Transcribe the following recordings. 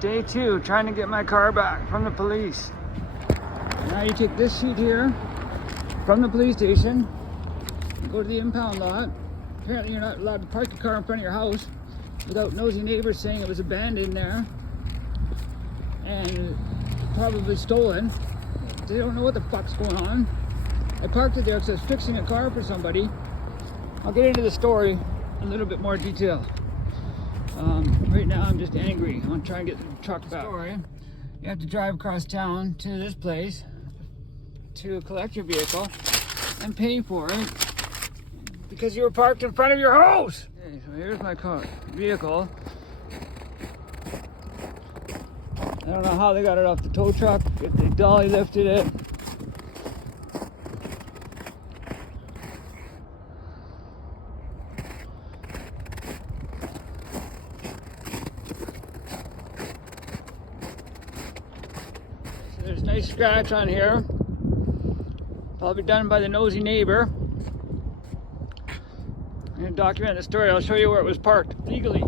Day 2, trying to get my car back from the police. Now you take this sheet here from the police station, you go to the impound lot. Apparently you're not allowed to park your car in front of your house without nosy neighbors saying it was abandoned there and probably stolen. They don't know what the fuck's going on. I parked it there because I was fixing a car for somebody. I'll get into the story in a little bit more detail. Right now I'm just angry. I want to try and get the truck back. You have to drive across town to this place to collect your vehicle and pay for it because you were parked in front of your house. Okay, so here's my vehicle. I don't know how they got it off the tow truck, if they dolly lifted it. There's a nice scratch on here, probably done by the nosy neighbor. I'm going to document the story. I'll show you where it was parked legally.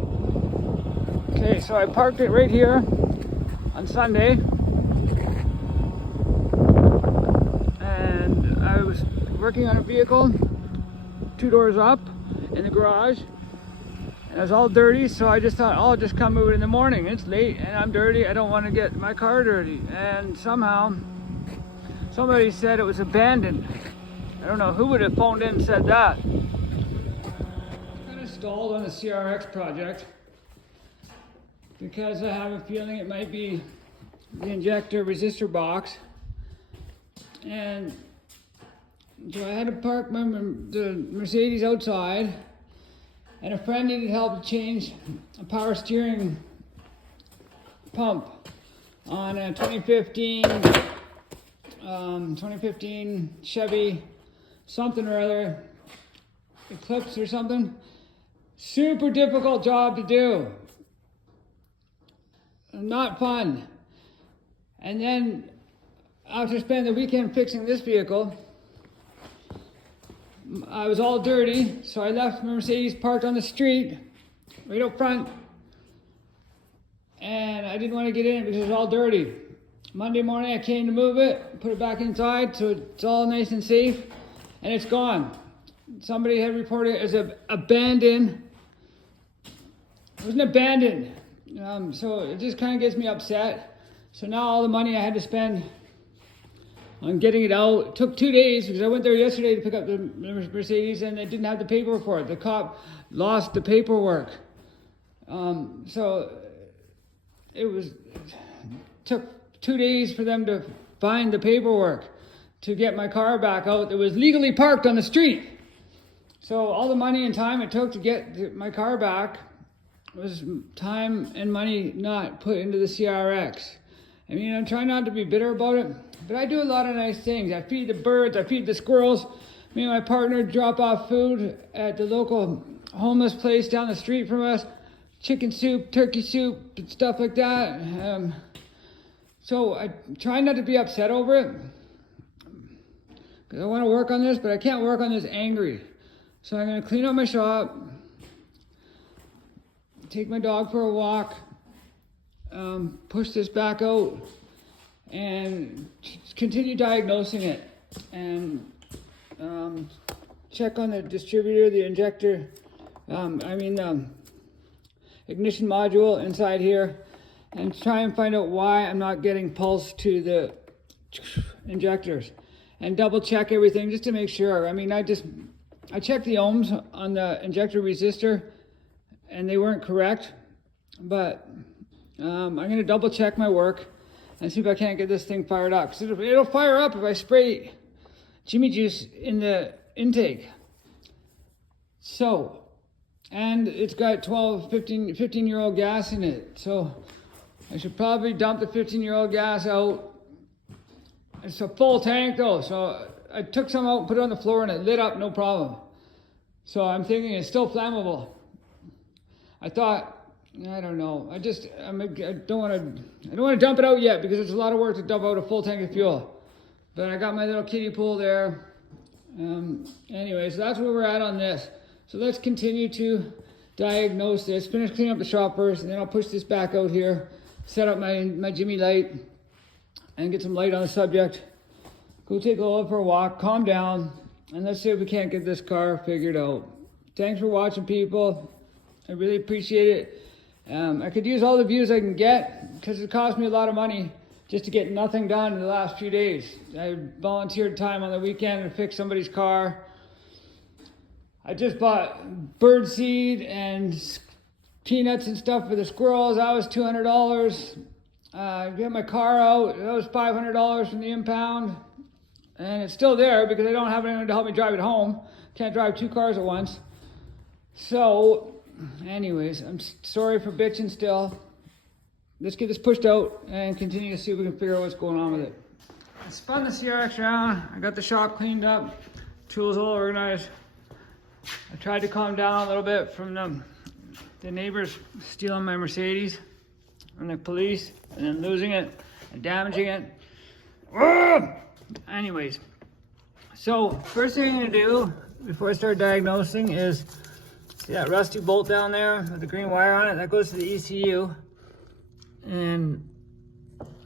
Okay, so I parked it right here on Sunday, and I was working on a vehicle 2 doors up in the garage, and it was all dirty, so I just thought, I'll just come move it in the morning. It's late and I'm dirty, I don't want to get my car dirty. And somehow somebody said it was abandoned. I don't know who would have phoned in and said that. Kind of stalled on the CRX project because I have a feeling it might be the injector resistor box. And so I had to park the Mercedes outside, and a friend needed help to change a power steering pump on a 2015 Chevy something or other, Eclipse or something. Super difficult job to do. Not fun. And then after spending the weekend fixing this vehicle, I was all dirty, so I left my Mercedes parked on the street, right up front, and I didn't want to get in it because it was all dirty. Monday morning I came to move it, put it back inside so it's all nice and safe, and it's gone. Somebody had reported it as abandoned. It wasn't abandoned, so it just kind of gets me upset. So now all the money I had to spend on getting it out. It took 2 days because I went there yesterday to pick up the Mercedes and they didn't have the paperwork for it. The cop lost the paperwork. So it took 2 days for them to find the paperwork to get my car back out that was legally parked on the street. So all the money and time it took to get my car back was time and money not put into the CRX. I mean, I'm trying not to be bitter about it, but I do a lot of nice things. I feed the birds, I feed the squirrels. Me and my partner drop off food at the local homeless place down the street from us. Chicken soup, turkey soup, stuff like that. So I try not to be upset over it, because I want to work on this, but I can't work on this angry. So I'm going to clean up my shop, take my dog for a walk, push this back out, and continue diagnosing it, and check on the distributor, the injector, ignition module inside here, and try and find out why I'm not getting pulse to the injectors, and double check everything just to make sure. I mean, I checked the ohms on the injector resistor and they weren't correct, but I'm going to double check my work and see if I can't get this thing fired up. Because it'll fire up if I spray Jimmy Juice in the intake. So, and it's got 15-year-old gas in it. So I should probably dump the 15-year-old gas out. It's a full tank though. So I took some out and put it on the floor and it lit up, no problem. So I'm thinking it's still flammable. I thought, I don't know. I don't want to dump it out yet because it's a lot of work to dump out a full tank of fuel. But I got my little kiddie pool there. Anyway, so that's where we're at on this. So let's continue to diagnose this. Finish cleaning up the shop first, and then I'll push this back out here set up my Jimmy light and get some light on the subject. Go take a little for a walk, calm down, and let's see if we can't get this car figured out. Thanks for watching, people. I really appreciate it. I could use all the views I can get because it cost me a lot of money just to get nothing done in the last few days. I volunteered time on the weekend to fix somebody's car. I just bought bird seed and peanuts and stuff for the squirrels. That was $200. Get my car out. That was $500 from the impound. And it's still there because I don't have anyone to help me drive it home. Can't drive 2 cars at once. So, anyways, I'm sorry for bitching still. Let's get this pushed out and continue to see if we can figure out what's going on with it. I spun the CRX around. I got the shop cleaned up. Tools all organized. I tried to calm down a little bit from the neighbors stealing my Mercedes and the police and then losing it and damaging it. Anyways, so first thing I'm gonna do before I start diagnosing is see that rusty bolt down there with the green wire on it? That goes to the ECU. And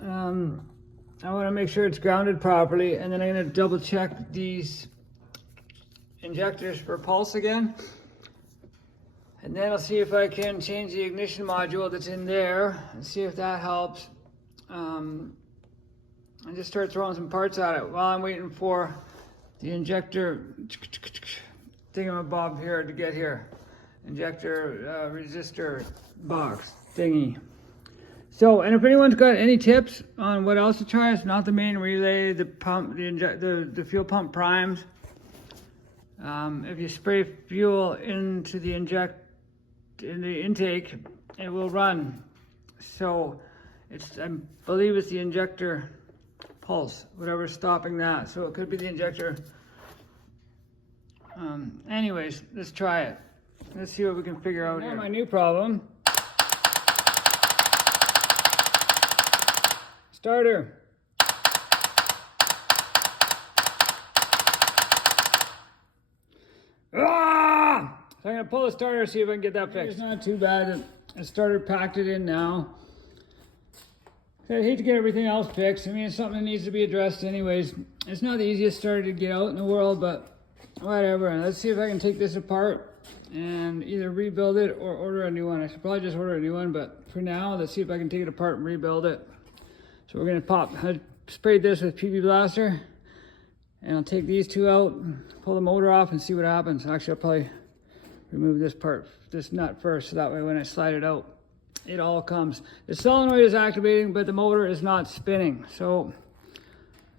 I want to make sure it's grounded properly, and then I'm going to double check these injectors for pulse again, and then I'll see if I can change the ignition module that's in there and see if that helps. And just start throwing some parts at it while I'm waiting for the injector thingamabob here to get here. Injector resistor box thingy. So, and if anyone's got any tips on what else to try, it's not the main relay, the pump, the fuel pump primes. If you spray fuel into the intake, it will run. So, I believe it's the injector pulse, whatever's stopping that. So it could be the injector. Anyways, let's try it. Let's see what we can figure out here. My new problem. Starter. Ah! So I'm gonna pull the starter, see if I can get that fixed. It's not too bad. The starter packed it in now. I hate to get everything else fixed. I mean, it's something that needs to be addressed anyways. It's not the easiest starter to get out in the world, but whatever. Let's see if I can take this apart and either rebuild it or order a new one. I should probably just order a new one, but for now, let's see if I can take it apart and rebuild it. So we're gonna I sprayed this with PB Blaster, and I'll take these two out, pull the motor off and see what happens. Actually, I'll probably remove this nut first, so that way when I slide it out, it all comes. The solenoid is activating, but the motor is not spinning. So,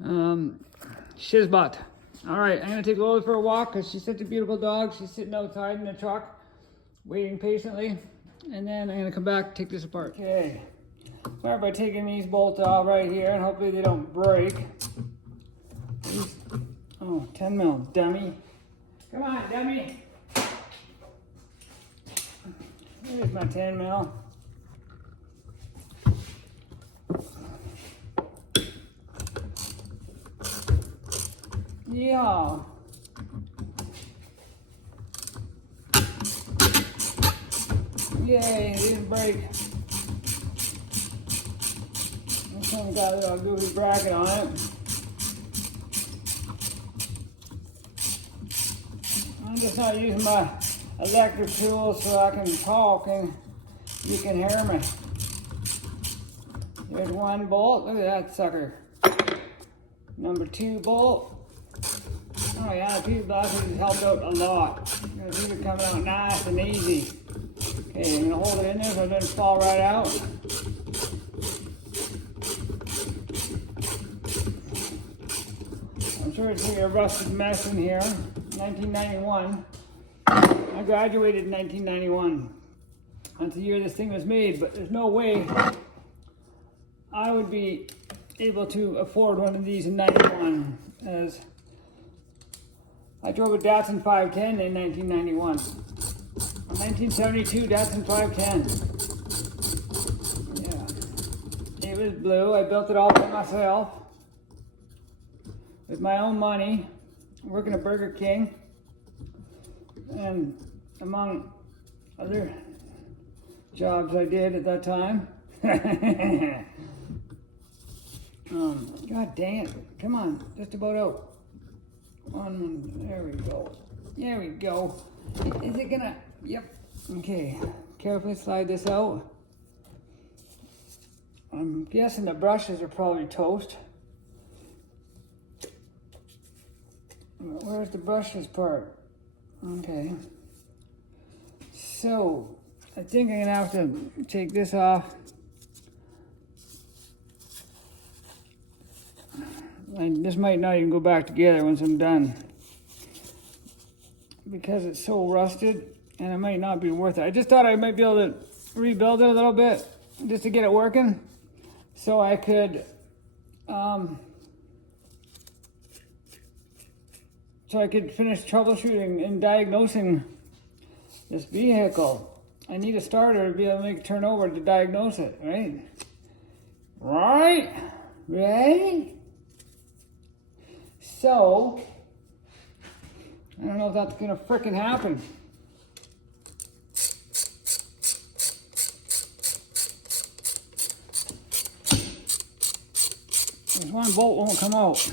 shizbot. All right, I'm gonna take Lola for a walk because she's such a beautiful dog. She's sitting outside in the truck, waiting patiently. And then I'm gonna come back and take this apart. Okay. Start by taking these bolts off right here, and hopefully they don't break. Oh, 10 mil, dummy. Come on, dummy. Here's my 10 mil. Yeah. Yay, it didn't break. This one got a little goofy bracket on it. I'm just not using my electric tools so I can talk and you can hear me. There's one bolt. Look at that sucker. Number 2 bolt. Oh yeah, the PB Blaster has helped out a lot. These are coming out nice and easy. Okay, I'm gonna hold it in there so it doesn't fall right out. I'm sure it's gonna be a rusted mess in here. 1991. I graduated in 1991. That's the year this thing was made, but there's no way I would be able to afford one of these in 91, as I drove a Datsun 510 in 1991. 1972 Datsun 510. Yeah. It was blue. I built it all by myself with my own money, working at Burger King, and among other jobs I did at that time. God dang it. Come on, just about out. There we go. There we go. Is it gonna, yep. Okay, carefully slide this out. I'm guessing the brushes are probably toast. Where's the brushes part? Okay. So, I think I'm gonna have to take this off. And this might not even go back together once I'm done, because it's so rusted and it might not be worth it. I just thought I might be able to rebuild it a little bit just to get it working, so I could finish troubleshooting and diagnosing this vehicle. I need a starter to be able to make it turn over to diagnose it, right? Right? So, I don't know if that's gonna frickin' happen. This one bolt won't come out.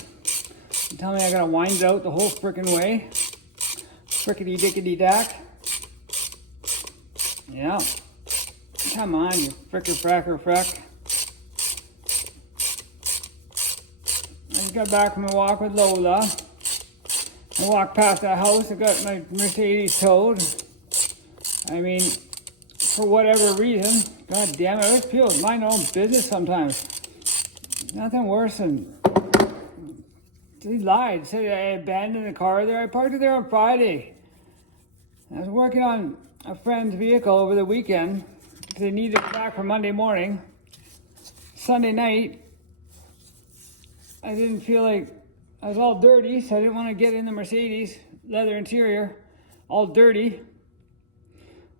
You tell me I gotta wind it out the whole frickin' way? Frickety dickety dack. Yeah. Come on, you fricker fracker frack. I just got back from a walk with Lola. I walked past that house, I got my Mercedes towed. I mean, for whatever reason, god damn it, I always feel it's mind my own business sometimes. Nothing worse than, he lied, said I abandoned the car there. I parked it there on Friday. I was working on a friend's vehicle over the weekend because they needed it back for Monday morning. Sunday night, I didn't feel like, I was all dirty, so I didn't want to get in the Mercedes, leather interior, all dirty.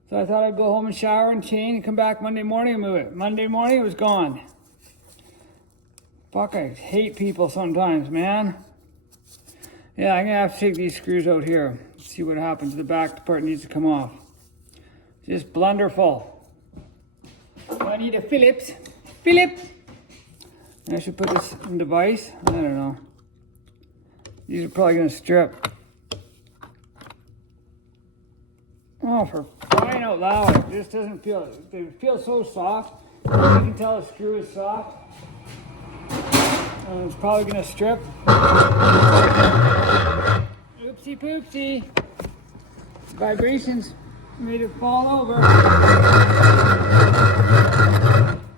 So I thought I'd go home and shower and change and come back Monday morning and move it. Monday morning, it was gone. Fuck, I hate people sometimes, man. Yeah, I'm gonna have to take these screws out here. See what happens. The back part needs to come off. Just blunderful. So I need a Phillips. I should put this in the vise. I don't know. These are probably gonna strip. Oh, for crying out loud. It just doesn't feel, they feel so soft. You can tell the screw is soft. And it's probably gonna strip. Oopsie poopsie. Vibrations made it fall over.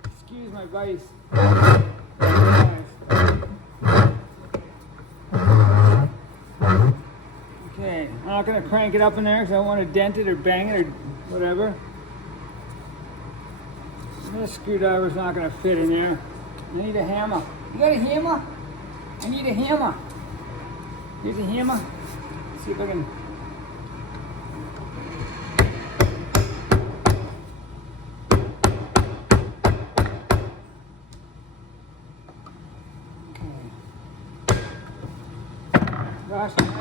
Excuse my vice. Okay, I'm not gonna crank it up in there because I don't want to dent it or bang it or whatever. This screwdriver's not gonna fit in there. I need a hammer. You got a hammer? I need a hammer. Here's a hammer. Let's see if I can. Okay. Gosh dang it.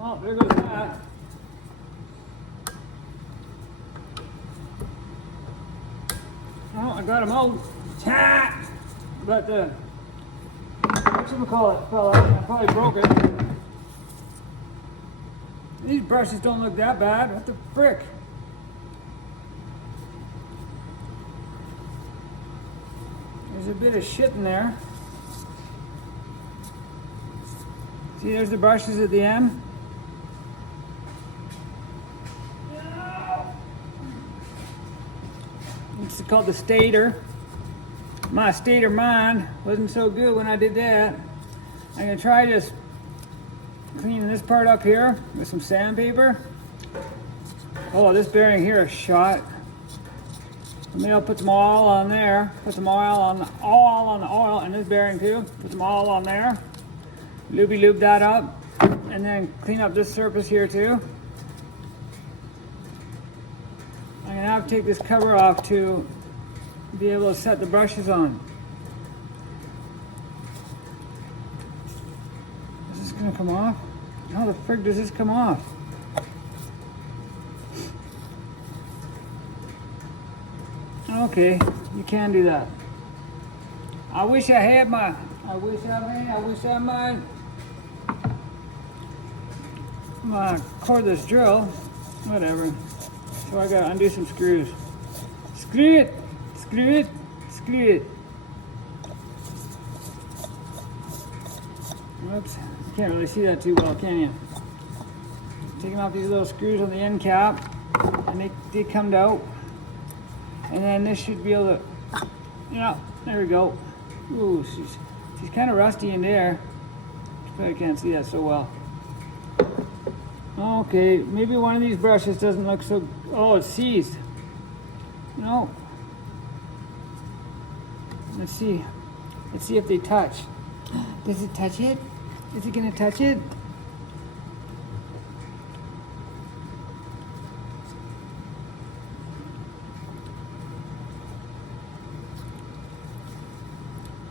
Oh, there goes that. Oh, I got him out. But the, whatchamacallit fell out. I probably broke it. These brushes don't look that bad. What the frick? There's a bit of shit in there. See, there's the brushes at the end. It's called the stator. My stator mine wasn't so good when I did that. I'm gonna try just cleaning this part up here with some sandpaper. Oh, this bearing here is shot. Maybe I'll put some oil on there. Put some oil on the oil, and this bearing too. Put some oil on there. Lube that up, and then clean up this surface here too. I'm gonna have to take this cover off to be able to set the brushes on. Is this gonna come off? How the frig does this come off? Okay, you can do that. I wish I had my cordless drill. Whatever. So I gotta undo some screws. Screw it, screw it, screw it. Whoops, you can't really see that too well, can you? Taking off these little screws on the end cap, and they come out. And then this should be able to, yeah, there we go. Ooh, she's kind of rusty in there. You probably can't see that so well. Okay, maybe one of these brushes doesn't look so, oh, it's seized. No. Let's see if they touch. Does it touch it? Is it gonna touch it?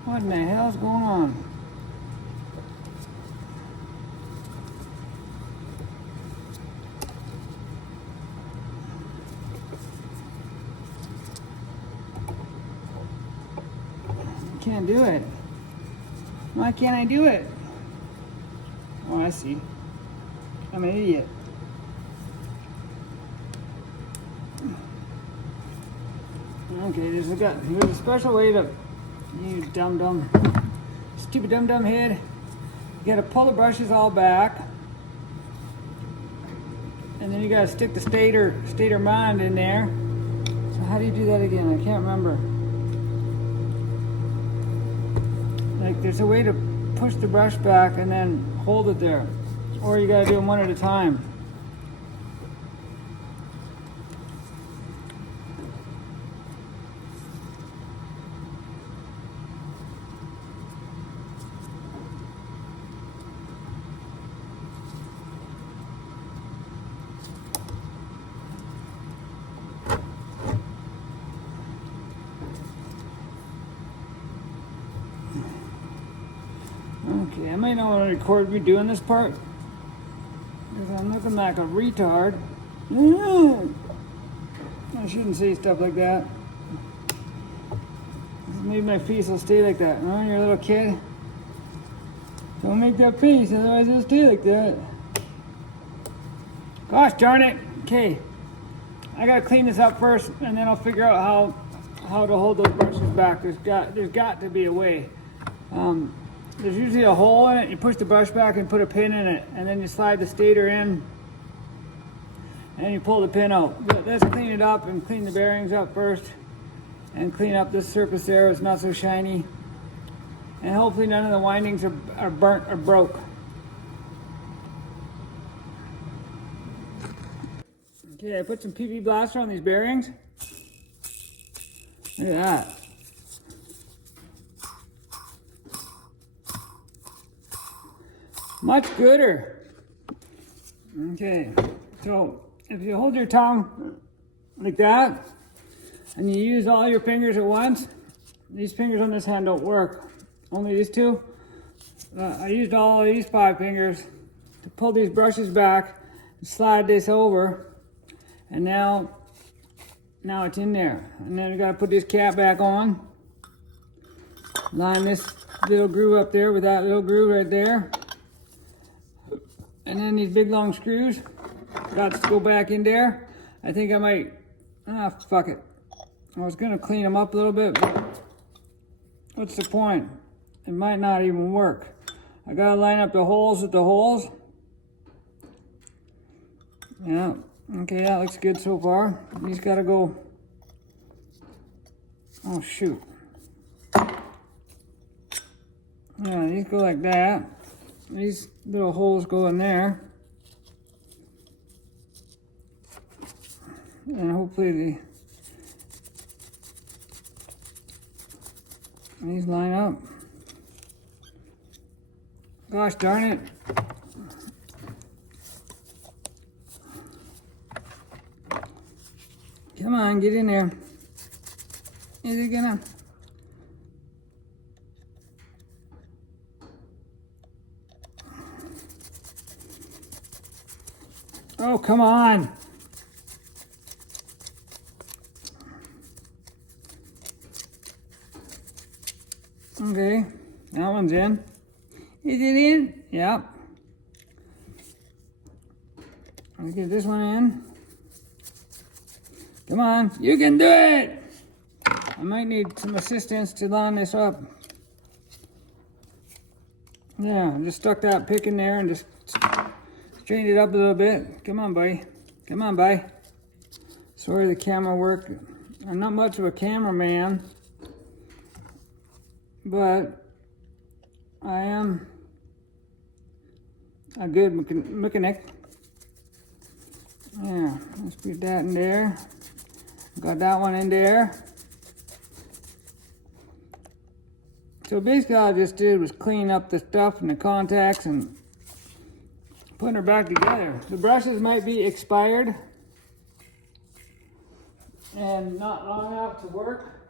What in the hell's going on? I can't do it. Why can't I do it? Oh, I see. I'm an idiot. Okay, there's a special way to, you stupid dum-dum head. You gotta pull the brushes all back, and then you gotta stick the stator mind in there. So how do you do that again? I can't remember. Like, there's a way to push the brush back and then hold it there, or you gotta do them one at a time. Okay, I might not want to record me doing this part because I'm looking like a retard. I shouldn't say stuff like that. Maybe my face will stay like that. Oh, you're a little kid. Don't make that face, otherwise it'll stay like that. Gosh darn it. Okay, I gotta clean this up first, and then I'll figure out how to hold those brushes back. There's got to be a way. There's usually a hole in it. You push the brush back and put a pin in it, and then you slide the stator in, and you pull the pin out. But let's clean it up and clean the bearings up first, and clean up this surface there. It's not so shiny, and hopefully none of the windings are burnt or broke. Okay, I put some PV Blaster on these bearings. Look at that. Much gooder. Okay, so if you hold your tongue like that and you use all your fingers at once, these fingers on this hand don't work. Only these two. I used all of these 5 fingers to pull these brushes back and slide this over, and now it's in there. And then we gotta put this cap back on. Line this little groove up there with that little groove right there. And then these big long screws got to go back in there. I think I might, fuck it. I was gonna clean them up a little bit, but what's the point? It might not even work. I gotta line up the holes with the holes. Yeah, okay, that looks good so far. These gotta go, oh shoot. Yeah, these go like that. These little holes go in there, and hopefully these line up. Gosh darn it. Come on, get in there. Is it gonna? Oh, come on. Okay, that one's in. Is it in? Yep. Let's get this one in. Come on, you can do it! I might need some assistance to line this up. Yeah, I just stuck that pick in there and just straightened it up a little bit. Come on, buddy. Come on, buddy. Sorry the camera work. I'm not much of a cameraman, but I am a good mechanic. Yeah, let's put that in there. Got that one in there. So basically all I just did was clean up the stuff and the contacts and putting her back together. The brushes might be expired and not long enough to work.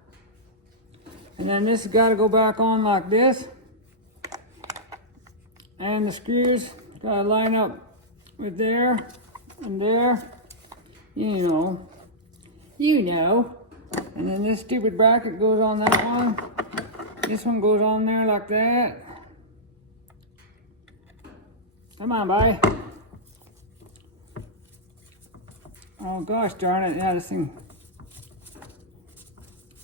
And then this has got to go back on like this. And the screws got to line up with there and there. You know. And then this stupid bracket goes on that one. This one goes on there like that. Come on, buddy. Oh gosh darn it, yeah, this thing.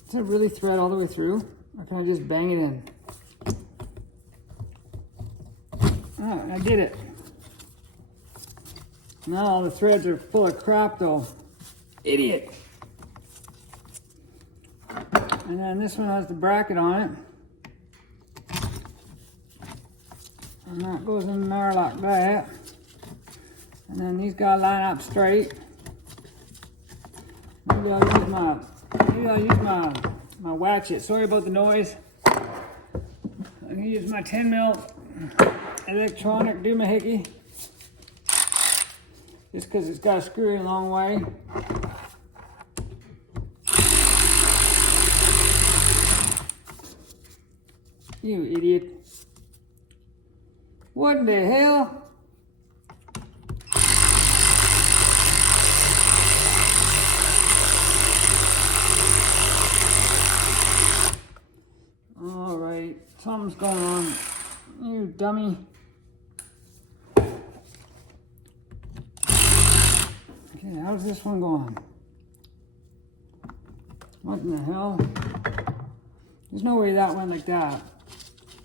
Does it really thread all the way through? Or can I just bang it in? Oh, I did it. Now all the threads are full of crap though. Idiot. And then this one has the bracket on it. And that goes in there like that. And then these gotta line up straight. Maybe I'll use my watchet. Sorry about the noise. I'm gonna use my 10mm electronic doohickey. Just because it's got a screw in a long way. You idiot. What in the hell? All right, something's going on. You dummy. Okay, how's this one going? What in the hell? There's no way that went like that.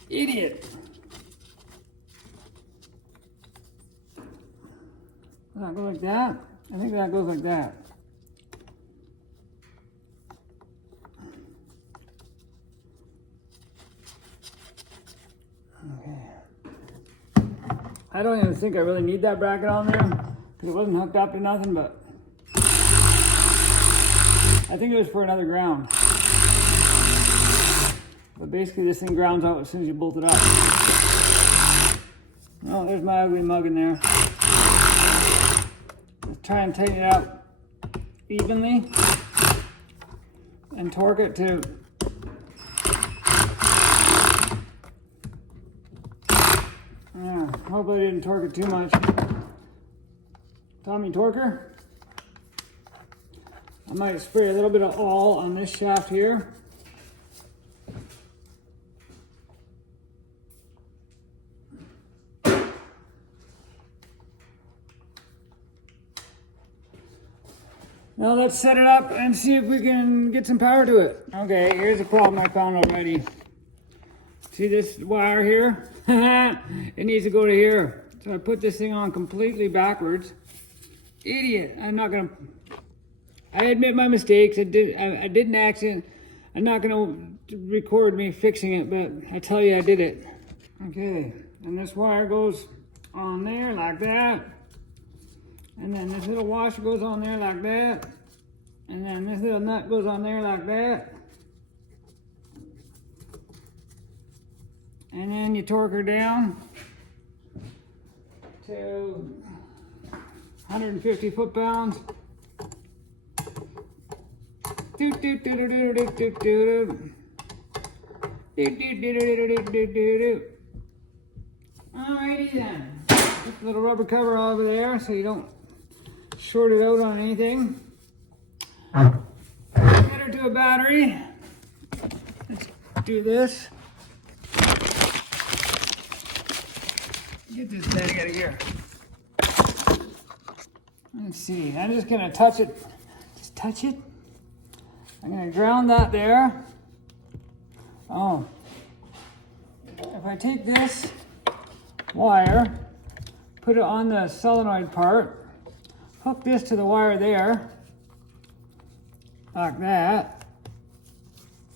Idiot. Does that go like that? I think that goes like that. Okay. I don't even think I really need that bracket on there because it wasn't hooked up to nothing, but I think it was for another ground. But basically this thing grounds out as soon as you bolt it up. Oh, there's my ugly mug in there. Let's try and tighten it up evenly and torque it to hope I didn't torque it too much. Tommy torquer. I might spray a little bit of oil on this shaft here. Now let's set it up and see if we can get some power to it. Okay, here's a problem I found already. See this wire here? It needs to go to here. So I put this thing on completely backwards. Idiot, I admit my mistakes. I did an accident. I'm not gonna record me fixing it, but I tell you I did it. Okay, and this wire goes on there like that. And then this little washer goes on there like that. And then this little nut goes on there like that. And then you torque her down to 150 foot-pounds. Alrighty then. Put the little rubber cover over there so you don't short it out on anything. Get her to a battery. Let's do this. Get this thing out of here. Let's see, I'm just gonna touch it. Just touch it. I'm gonna ground that there. Oh. If I take this wire, put it on the solenoid part, hook this to the wire there, like that.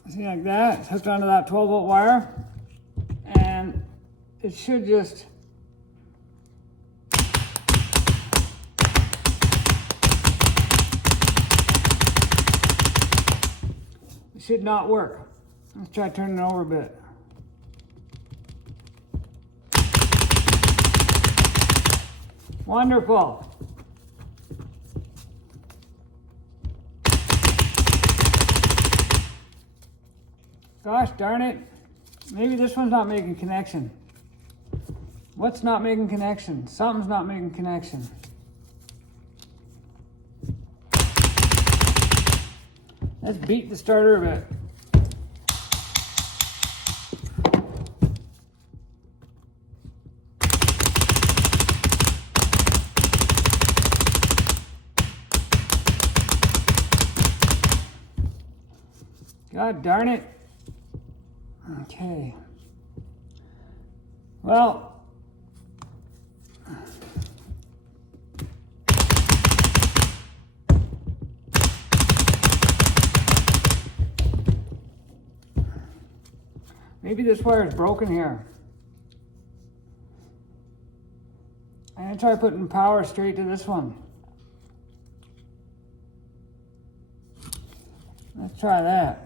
See, like that, it's hooked onto that 12-volt wire, and it should just should not work. Let's try turning it over a bit. Wonderful. Gosh darn it. Maybe this one's not making connection. What's not making connection? Something's not making connection. Let's beat the starter a bit. God darn it. Okay. Well, maybe this wire is broken here. I'm going to try putting power straight to this one. Let's try that.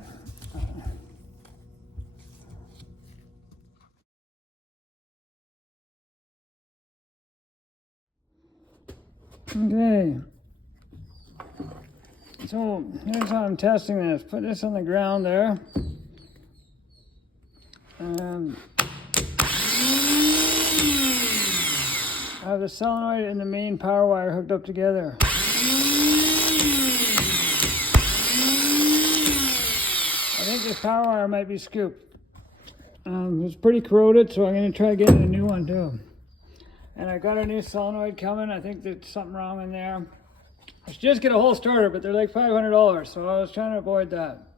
Okay. So here's how I'm testing this. Put this on the ground there. And I have the solenoid and the main power wire hooked up together. I think this power wire might be scooped. It's pretty corroded, so I'm going to try getting a new one too. And I got a new solenoid coming. I think there's something wrong in there. I should just get a whole starter, but they're like $500, so I was trying to avoid that.